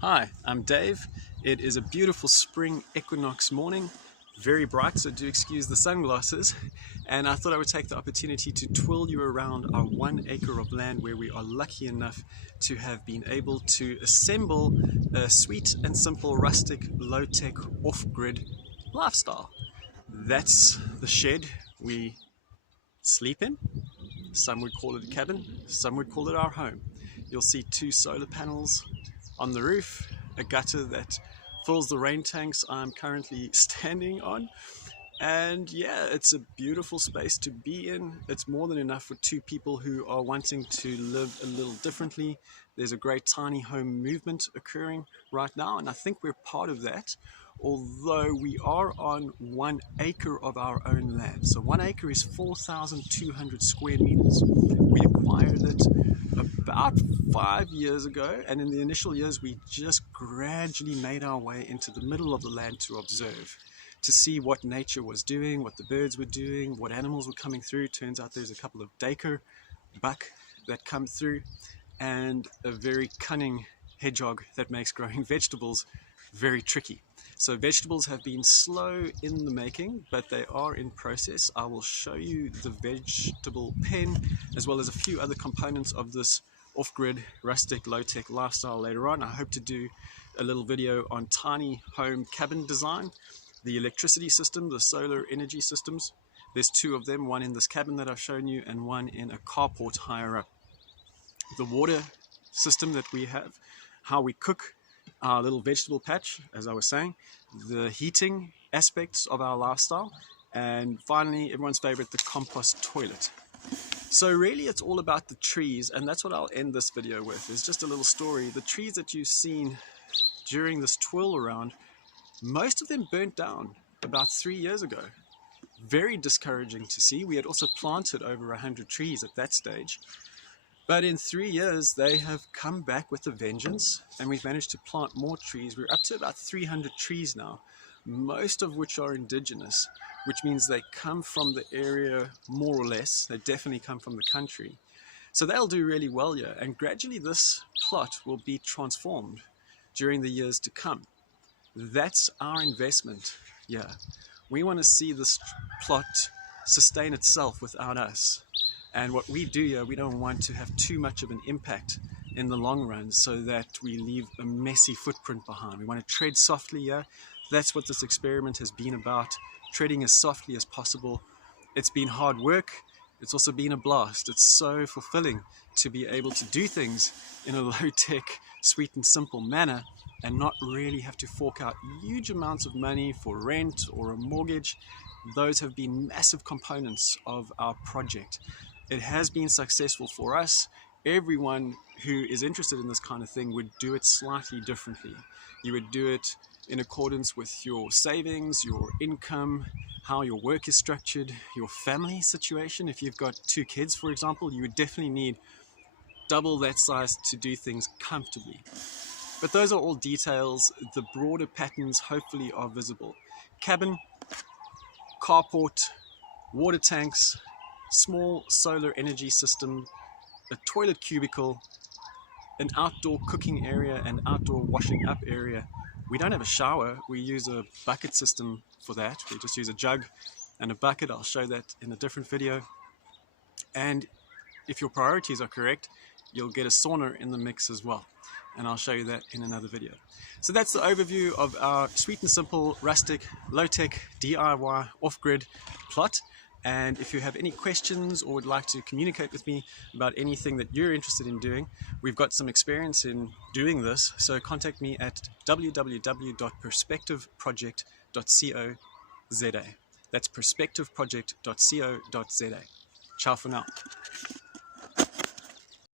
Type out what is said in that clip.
Hi, I'm Dave. It is a beautiful spring equinox morning, very bright, so do excuse the sunglasses. And I thought I would take the opportunity to twirl you around our 1 acre of land where we are lucky enough to have been able to assemble a sweet and simple rustic, low-tech, off-grid lifestyle. That's the shed we sleep in. Some would call it a cabin, some would call it our home. You'll see 2 solar panels on the roof, a gutter that fills the rain tanks I'm currently standing on. And yeah, it's a beautiful space to be in. It's more than enough for 2 people who are wanting to live a little differently. There's a great tiny home movement occurring right now, and I think we're part of that. Although we are on 1 acre of our own land. So 1 acre is 4,200 square meters. We acquired it about 5 years ago, and in the initial years we just gradually made our way into the middle of the land to observe, to see what nature was doing, what the birds were doing, what animals were coming through. Turns out there's a couple of daker buck that come through, and a very cunning hedgehog that makes growing vegetables very tricky. So vegetables have been slow in the making, but they are in process. I will show you the vegetable pen as well as a few other components of this off-grid, rustic, low-tech lifestyle later on. I hope to do a little video on tiny home cabin design, the electricity system, the solar energy systems. There's 2 of them, one in this cabin that I've shown you and one in a carport higher up. The water system that we have, how we cook our little vegetable patch, as I was saying, the heating aspects of our lifestyle, and finally, everyone's favorite, the compost toilet. So really it's all about the trees, and that's what I'll end this video with, is just a little story. The trees that you've seen during this twirl around, most of them burnt down about 3 years ago. Very discouraging to see. We had also planted over 100 trees at that stage. But in 3 years, they have come back with a vengeance, and we've managed to plant more trees. We're up to about 300 trees now, most of which are indigenous, which means they come from the area more or less. They definitely come from the country. So they'll do really well here, and gradually this plot will be transformed during the years to come. That's our investment. Yeah, we want to see this plot sustain itself without us. And what we do here, we don't want to have too much of an impact in the long run so that we leave a messy footprint behind. We want to tread softly here. That's what this experiment has been about, treading as softly as possible. It's been hard work. It's also been a blast. It's so fulfilling to be able to do things in a low-tech, sweet and simple manner and not really have to fork out huge amounts of money for rent or a mortgage. Those have been massive components of our project. It has been successful for us. Everyone who is interested in this kind of thing would do it slightly differently. You would do it in accordance with your savings, your income, how your work is structured, your family situation. If you've got 2 kids, for example, you would definitely need double that size to do things comfortably. But those are all details. The broader patterns hopefully are visible. Cabin, carport, water tanks, small solar energy system, a toilet cubicle, an outdoor cooking area and outdoor washing up area. We don't have a shower. We use a bucket system for that. We just use a jug and a bucket. I'll show that in a different video. And if your priorities are correct, you'll get a sauna in the mix as well. And I'll show you that in another video. So that's the overview of our sweet and simple, rustic, low-tech, DIY, off-grid plot. And if you have any questions or would like to communicate with me about anything that you're interested in doing, we've got some experience in doing this. So contact me at www.perspectiveproject.co.za. That's perspectiveproject.co.za. Ciao for now.